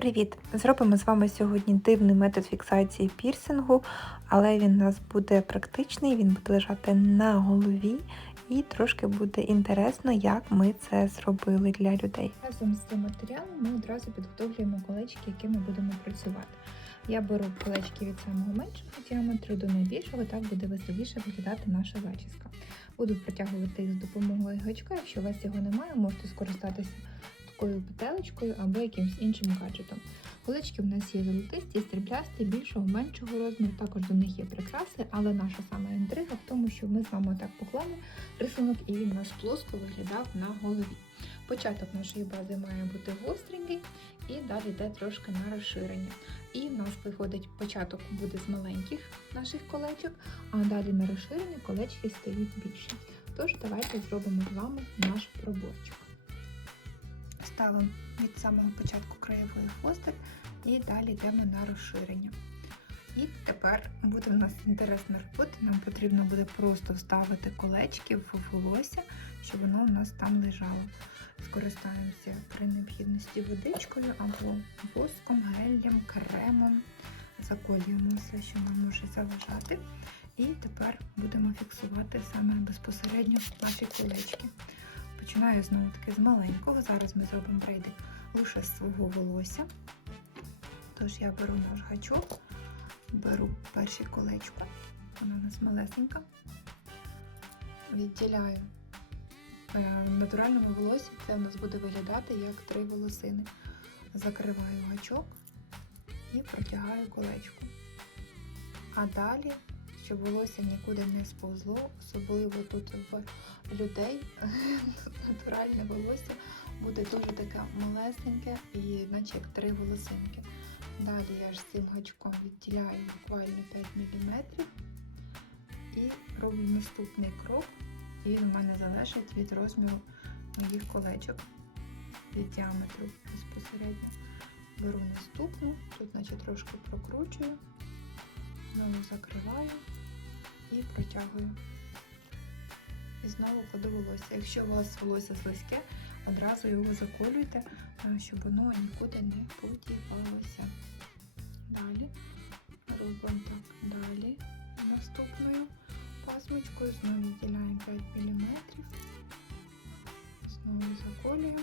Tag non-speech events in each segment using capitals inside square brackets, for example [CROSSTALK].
Привіт! Зробимо з вами сьогодні дивний метод фіксації пірсингу, але він у нас буде практичний, він буде лежати на голові і трошки буде інтересно, як ми це зробили для людей. Разом з цим матеріалом ми одразу підготовлюємо колечки, якими будемо працювати. Я беру колечки від самого меншого діаметру до найбільшого, так буде веселіше виглядати наша зачіска. Буду протягувати їх з допомогою гачка. Якщо у вас його немає, можете скористатися такою петелечкою або якимось іншим гаджетом. Колечки в нас є золотисті, стріблясті, більшого, меншого розміру. Також до них є прикраси, але наша саме інтрига в тому, що ми з вами так поклали рисунок і він у нас плоско виглядав на голові. Початок нашої бази має бути гостренький і далі йде трошки на розширення. І в нас виходить початок буде з маленьких наших колечок, а далі на розширення колечки стають більші. Тож давайте зробимо з вами наш проборчик. Ставимо від самого початку краєвий хвостик і далі йдемо на розширення. І тепер буде в нас інтересна робота. Нам потрібно буде просто вставити колечки в волосся, щоб воно у нас там лежало. Скористаємося при необхідності водичкою або воском, гелем, кремом. Заколюємо все, що нам може заважати. І тепер будемо фіксувати саме безпосередньо наші колечки. Починаю знову таки з маленького. Зараз ми зробимо брейди лише з свого волосся. Тож я беру наш гачок, беру перше колечко, вона у нас малесенька, відділяю Е, в натуральному волосі це у нас буде виглядати як три волосини. Закриваю гачок і протягаю колечко. А далі, щоб волосся нікуди не сповзло, особливо тут в людей, [LAUGHS] натуральне волосся буде дуже таке малесеньке і наче як три волосинки. Далі я ж цим гачком відділяю буквально 5 мм і роблю наступний крок. Він у мене залежить від розміру моїх колечок, від діаметру безпосередньо. Беру наступну, тут наче трошки прокручую, знову закриваю і протягую. І знову кладу. Якщо у вас волосся слизьке, одразу його заколюйте, щоб воно нікуди не подівалося. Далі робимо так далі наступною пасмочкою, знову відділяємо 5 мм, знову заколюємо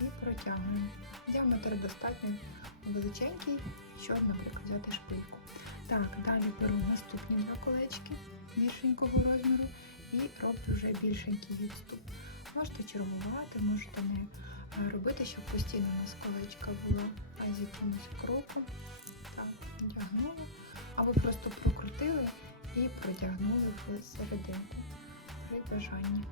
і протягуємо. Діаметр достатньо величенький, щоб, наприклад, взяти шпильку. Так, далі беру наступні два колечки більшенького розміру і роблю вже більшенький відступ. Можете чергувати, можете не робити, щоб постійно у нас колечка була з якимось кроком. Так, одягнула. Або просто прокрутили і протягнули в при бажанні.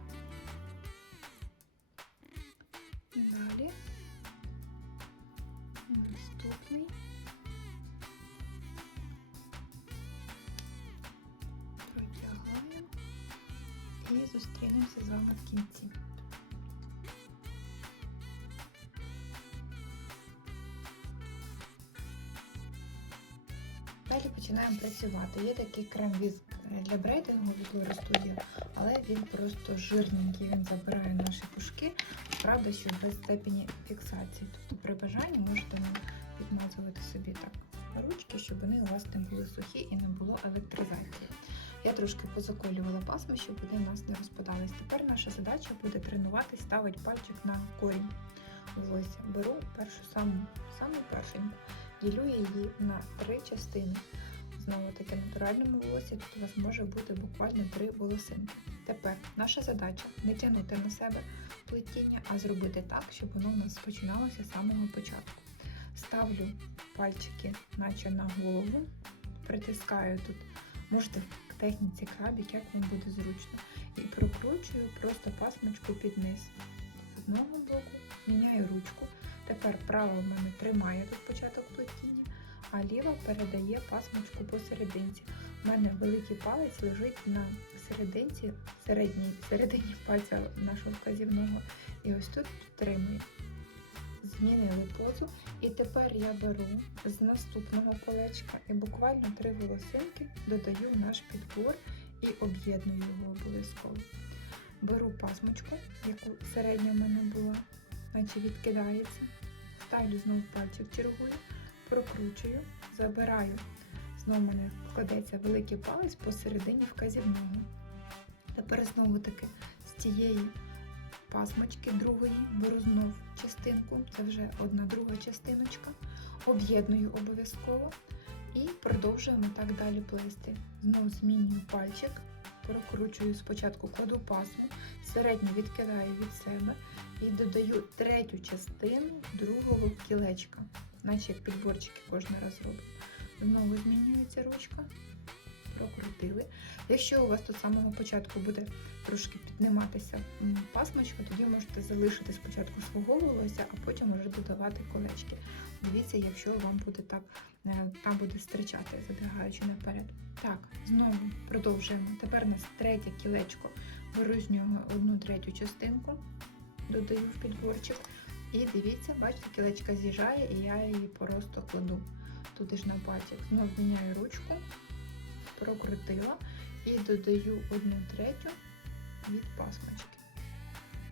Зустрінемося з вами в кінці. Далі починаємо працювати. Є такий крем-віск для брейдингу від Lura Studio, але він просто жирненький, він забирає наші пушки, правда, що без степені фіксації. Тобто при бажанні можете підмазувати собі так ручки, щоб вони у вас не були сухі і не було електризації. Я трошки позаколювала пасми, щоб вони у нас не розпадались. Тепер наша задача буде тренувати, ставити пальчик на корінь волосся. Беру першу саму, саму першеньку, ділю її на три частини. Знову таки натуральному волосі тут у вас може бути буквально три волосинки. Тепер наша задача не тягнути на себе плетіння, а зробити так, щоб воно у нас починалося з самого початку. Ставлю пальчики, наче на голову, притискаю тут, можете в техніці крабік, як вам буде зручно. І прокручую просто пасмочку під низ. З одного боку міняю ручку. Тепер права в мене тримає тут початок плетіння а ліва передає пасмочку посерединці. У мене великий палець лежить на серединці, середній, середині пальця нашого вказівного. І ось тут тримаю. Змінили позу. І тепер я беру з наступного колечка і буквально три волосинки додаю в наш підбор і об'єдную його обов'язково. Беру пасмочку, яку середня в мене була, наче відкидається ставлю знову пальчик чергую, прокручую, забираю. Знову в мене кладеться великий палець посередині вказівного. Тепер знову таки з цієї пасмочки другої беру знов частинку, це вже одна друга частиночка, об'єдную обов'язково і продовжуємо так далі плести. Знову змінюю пальчик, прокручую спочатку, кладу пасму, середню відкидаю від себе і додаю третю частину другого кілечка, наче як підборчики кожен раз робимо. Знову змінюється ручка, прокрутили. Якщо у вас тут з самого початку буде трошки підніматися пасмочка, тоді можете залишити спочатку свого волосся, а потім вже додавати колечки. Дивіться, якщо вам буде так, е, там буде стричати, забігаючи наперед. Так, знову продовжуємо. Тепер у нас третє кілечко. Беру з нього одну третю частинку, додаю в підборчик. І дивіться, бачите, кілечка з'їжджає, і я її просто кладу туди ж на пальчик. Знов міняю ручку, прокрутила і додаю одну третю від пасмочки.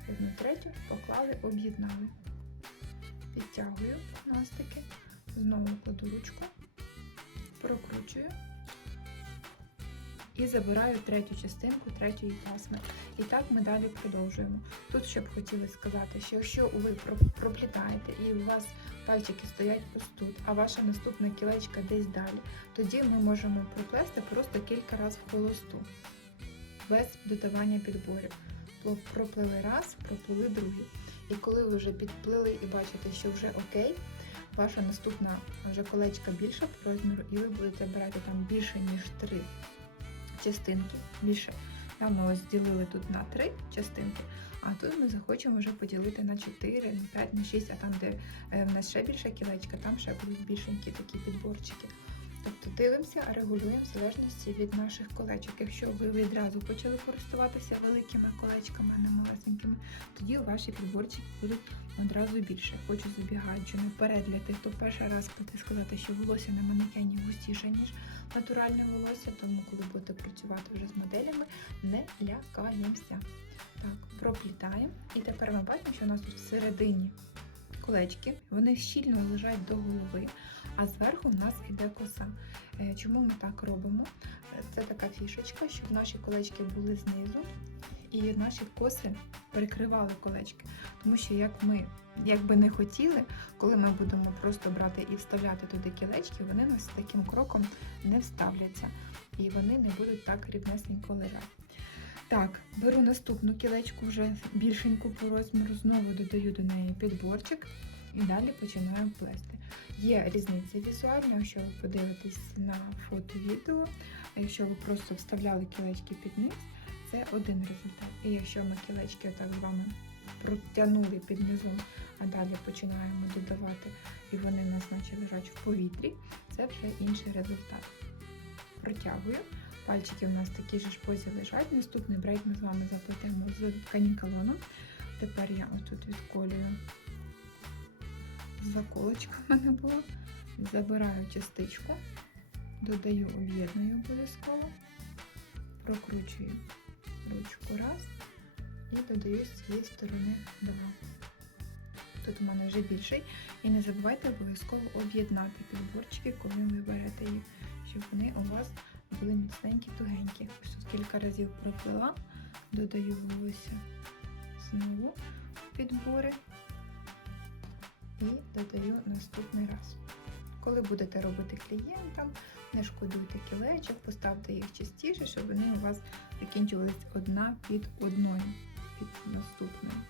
Одну третю поклали, об'єднали. Підтягую настики, знову кладу ручку, прокручую і забираю третю частинку третьої пасми. І так ми далі продовжуємо. Тут ще б хотіли сказати, що якщо ви проплітаєте і у вас пальчики стоять ось тут, а ваша наступна кілечка десь далі, тоді ми можемо проплести просто кілька разів в холосту, без додавання підборів. Проплили раз, проплили другий. І коли ви вже підплили і бачите, що вже окей, ваша наступна вже колечка більша по розміру, і ви будете брати там більше, ніж три частинки. Більше. Там ми ділили тут на три частинки, а тут ми захочемо вже поділити на 4, на 5, на 6, а там, де е, в нас ще більша кілечка, там ще будуть більшенькі такі підборчики. Тобто дивимося, регулюємо в залежності від наших колечок. Якщо ви відразу почали користуватися великими колечками, а не малесенькими, тоді ваші підборчики будуть одразу більше. Хочу забігаючи наперед для тих, хто перший раз буде сказати, що волосся на манекені густіше, ніж натуральне волосся, тому коли будете працювати вже з моделями, не лякаємося. Так, проплітаємо. І тепер ми бачимо, що у нас тут всередині колечки, вони щільно лежать до голови, а зверху в нас іде коса. Е, Чому ми так робимо? Е, Це така фішечка, щоб наші колечки були знизу, і наші коси перекривали колечки. Тому що як ми як би не хотіли, коли ми будемо просто брати і вставляти туди кілечки, вони нас таким кроком не вставляться і вони не будуть так рівнесенько лежати. Так, беру наступну кілечку вже більшеньку по розміру, знову додаю до неї підборчик і далі починаю плести. Є різниця візуальна, якщо ви подивитесь на фото-відео, а якщо ви просто вставляли кілечки під низ, це один результат. І якщо ми кілечки отак з вами протягнули під низом, а далі починаємо додавати, і вони нас наче лежать в повітрі, це вже інший результат. Протягую. Пальчики у нас такі ж позі лежать. Наступний брейк ми з вами заплетемо з канікалоном. Тепер я отут відколюю заколочка в мене була. Забираю частичку, додаю об'єдную обов'язково, прокручую ручку раз і додаю з цієї сторони два. Тут у мене вже більший. І не забувайте обов'язково об'єднати підборчики, коли ви берете їх, щоб вони у вас були міцненькі, тугенькі. Ось тут кілька разів проплила, додаю волосся знову підбори і додаю наступний раз. Коли будете робити клієнтам, не шкодуйте кілечок, поставте їх частіше, щоб вони у вас закінчувались одна під одною, під наступною.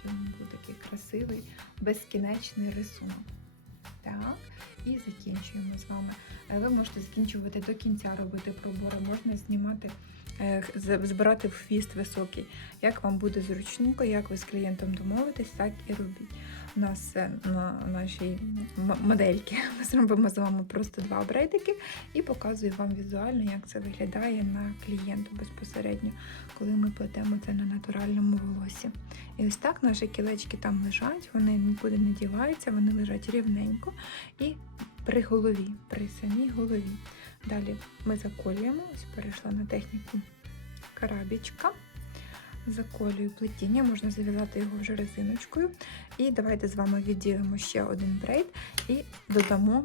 Щоб він був такий красивий, безкінечний рисунок. Так, і закінчуємо з вами. Е, Ви можете закінчувати до кінця робити пробори, можна знімати, збирати в хвіст високий. Як вам буде зручненько, як ви з клієнтом домовитесь, так і робіть. У нас е, на нашій модельці [LAUGHS] ми зробимо з вами просто два брейдики і показую вам візуально, як це виглядає на клієнту безпосередньо, коли ми плетемо це на натуральному волосі. І ось так наші кілечки там лежать, вони нікуди не діваються, вони лежать рівненько і при голові, при самій голові. Далі ми заколюємо, ось перейшла на техніку карабічка. заколюю плетіння, можна зав'язати його вже резиночкою. І давайте з вами відділимо ще один брейд і додамо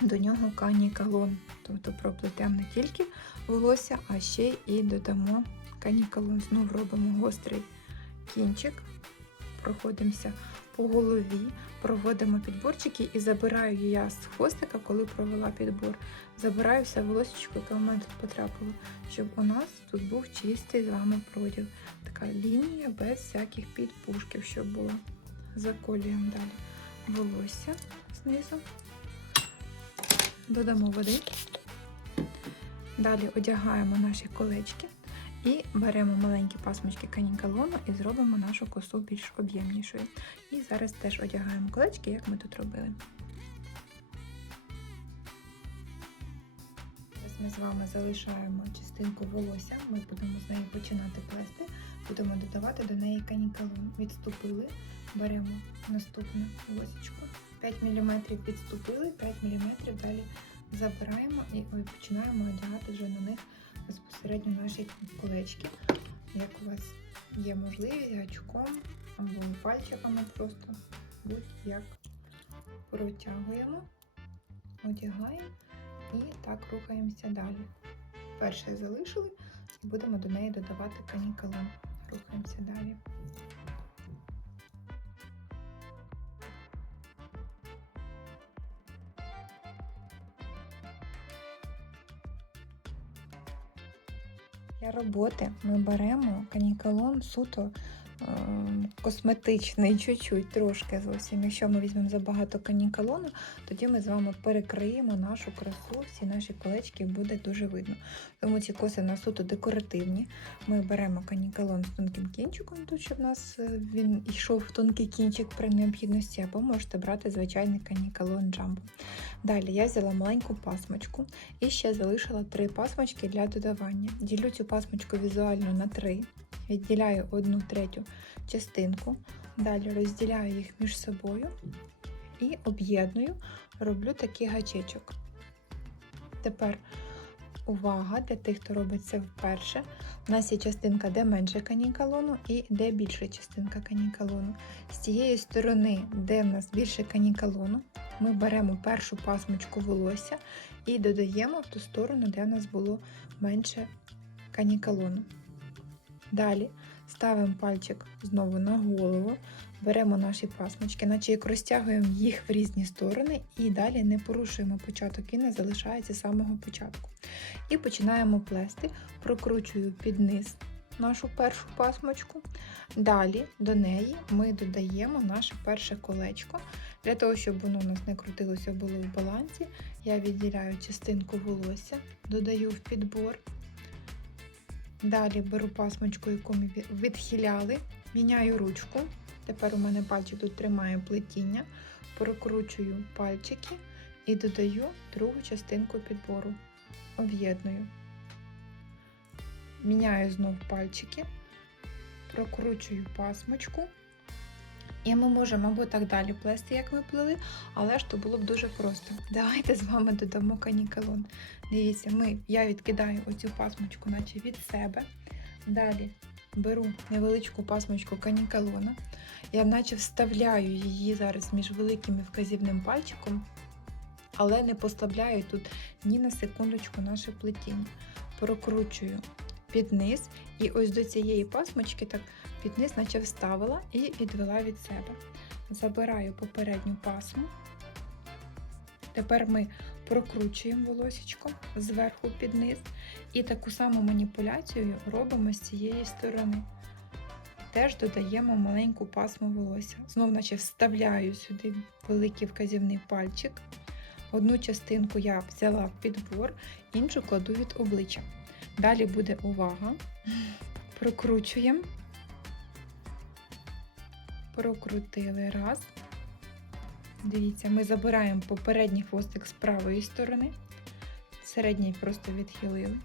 до нього канікалон. Тобто проплетемо не тільки волосся, а ще і додамо канікалон. Знову робимо гострий кінчик, проходимося по голові, проводимо підборчики і забираю я з хвостика, коли провела підбор. Забираю все волосечко, яке у мене тут потрапило, щоб у нас тут був чистий з вами проділ. Така лінія без всяких підпушків, щоб була. Заколюємо далі волосся знизу. Додамо води. Далі одягаємо наші колечки і беремо маленькі пасмочки канікалону і зробимо нашу косу більш об'ємнішою. І зараз теж одягаємо колечки, як ми тут робили. Зараз ми з вами залишаємо частинку волосся, ми будемо з неї починати плести, будемо додавати до неї канікалон. Відступили, беремо наступне волосечко. 5 мм підступили, 5 мм далі забираємо і починаємо одягати вже на них безпосередньо наші колечки. Як у вас є можливість гачком або пальчиками просто будь-як протягуємо, одягаємо і так рухаємося далі. Перше залишили і будемо до неї додавати канікали. Рухаємося далі. Для роботи. Ми беремо канікалон суто косметичний, чуть-чуть, трошки зовсім. Якщо ми візьмемо забагато канікалону, тоді ми з вами перекриємо нашу красу, всі наші колечки буде дуже видно. Тому ці коси у нас суто декоративні. Ми беремо канікалон з тонким кінчиком, тут щоб у нас е, він йшов в тонкий кінчик при необхідності, або можете брати звичайний канікалон джамбо. Далі я взяла маленьку пасмочку і ще залишила три пасмочки для додавання. Ділю цю пасмочку візуально на три, відділяю одну третю частинку, далі розділяю їх між собою і об'єдную, роблю такий гачечок. Тепер увага для тих, хто робить це вперше. У нас є частинка, де менше канікалону і де більша частинка канікалону. З цієї сторони, де в нас більше канікалону, ми беремо першу пасмочку волосся і додаємо в ту сторону, де в нас було менше канікалону. Далі ставимо пальчик знову на голову, беремо наші пасмочки, наче як розтягуємо їх в різні сторони, і далі не порушуємо початок, він не залишається з самого початку. І починаємо плести, прокручую під низ нашу першу пасмочку. Далі до неї ми додаємо наше перше колечко. Для того, щоб воно у нас не крутилося, було в балансі, я відділяю частинку волосся, додаю в підбор. Далі беру пасмочку, яку ми відхиляли, міняю ручку. Тепер у мене пальчик тут тримає плетіння, прокручую пальчики і додаю другу частинку підбору. Об'єдную. Міняю знов пальчики, прокручую пасмочку. І ми можемо або так далі плести, як ми плели, але ж то було б дуже просто. Давайте з вами додамо канікалон. Дивіться, ми, я відкидаю оцю пасмочку, наче від себе. Далі беру невеличку пасмочку канікалона. Я наче вставляю її зараз між великим і вказівним пальчиком, але не поставляю тут ні на секундочку наше плетіння. Прокручую під низ, і ось до цієї пасмочки так під низ наче вставила і відвела від себе. Забираю попередню пасму. Тепер ми прокручуємо волосечко зверху під низ і таку саму маніпуляцію робимо з цієї сторони. Теж додаємо маленьку пасму волосся. Знов, наче вставляю сюди великий вказівний пальчик. Одну частинку я взяла в підбор, іншу кладу від обличчя. Далі буде увага. Прокручуємо. Прокрутили раз. Дивіться, ми забираємо попередній хвостик з правої сторони, середній просто відхилили.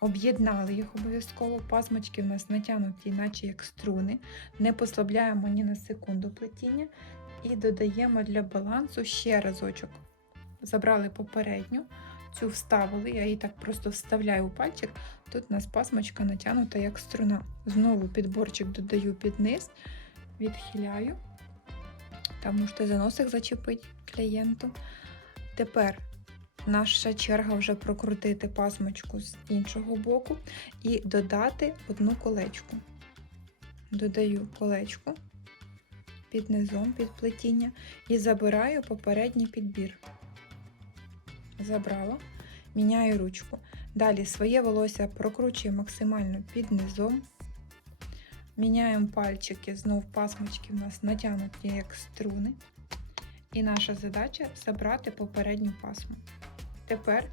Об'єднали їх обов'язково. Пасмочки у нас натягнуті, наче як струни. Не послабляємо ні на секунду плетіння. І додаємо для балансу ще разочок. Забрали попередню, цю вставили, я її так просто вставляю у пальчик. Тут у нас пасмочка натягнута як струна. Знову підборчик додаю під низ, відхиляю. Там можете за носик зачепити клієнту. Тепер наша черга вже прокрутити пасмочку з іншого боку і додати одну колечку. Додаю колечку під низом, під плетіння і забираю попередній підбір. Забрала, міняю ручку. Далі своє волосся прокручую максимально під низом. Міняємо пальчики, знов пасмочки в нас натягнуті як струни. І наша задача забрати попередню пасму. Тепер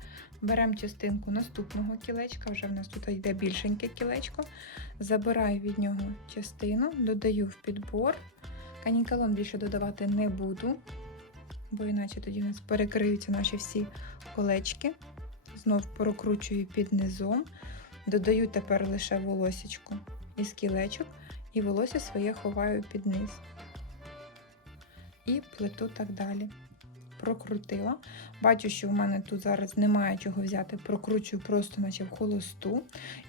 беремо частинку наступного кілечка, вже в нас тут йде більшеньке кілечко. Забираю від нього частину, додаю в підбор. Канікалон більше додавати не буду, бо іначе тоді в нас перекриються наші всі колечки. Знов прокручую під низом. Додаю тепер лише волосічку із кілечок, і волосся своє ховаю під низ. І плету так далі. Прокрутила. Бачу, що в мене тут зараз немає чого взяти. Прокручую просто, наче в холосту.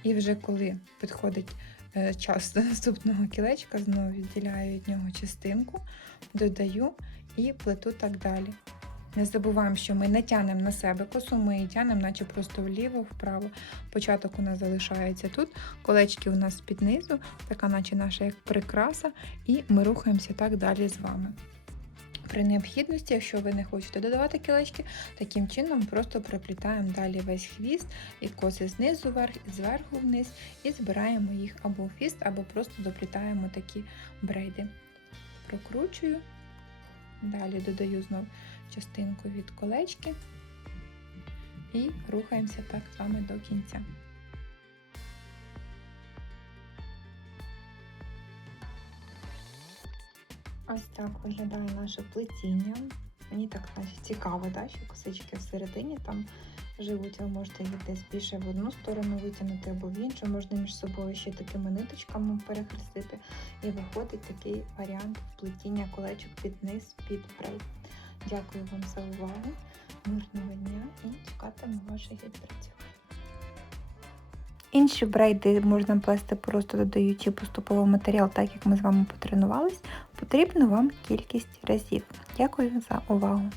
І вже коли підходить е, час до [LAUGHS] наступного кілечка, знову відділяю від нього частинку, додаю і плету так далі. Не забуваємо, що ми не тянемо на себе косу, ми її тянемо, наче просто вліво, вправо. Початок у нас залишається тут, колечки у нас під низу, така наче наша як прикраса, і ми рухаємося так далі з вами. При необхідності, якщо ви не хочете додавати кілечки, таким чином просто проплітаємо далі весь хвіст і коси знизу вверх, і зверху вниз, і збираємо їх або в хвіст, або просто доплітаємо такі брейди. Прокручую, далі додаю знов частинку від колечки і рухаємося так з вами до кінця. Ось так виглядає наше плетіння. Мені так значить, цікаво, да, що косички всередині там живуть, ви можете їх десь більше в одну сторону витягнути або в іншу, можна між собою ще такими ниточками перехрестити. І виходить такий варіант плетіння колечок під низ, під брейд. Дякую вам за увагу, мирного дня і чекатиму ваших відпрацювань. Інші брейди можна плести просто додаючи поступово матеріал, так як ми з вами потренувались. Потрібно вам кількість разів. Дякую за увагу!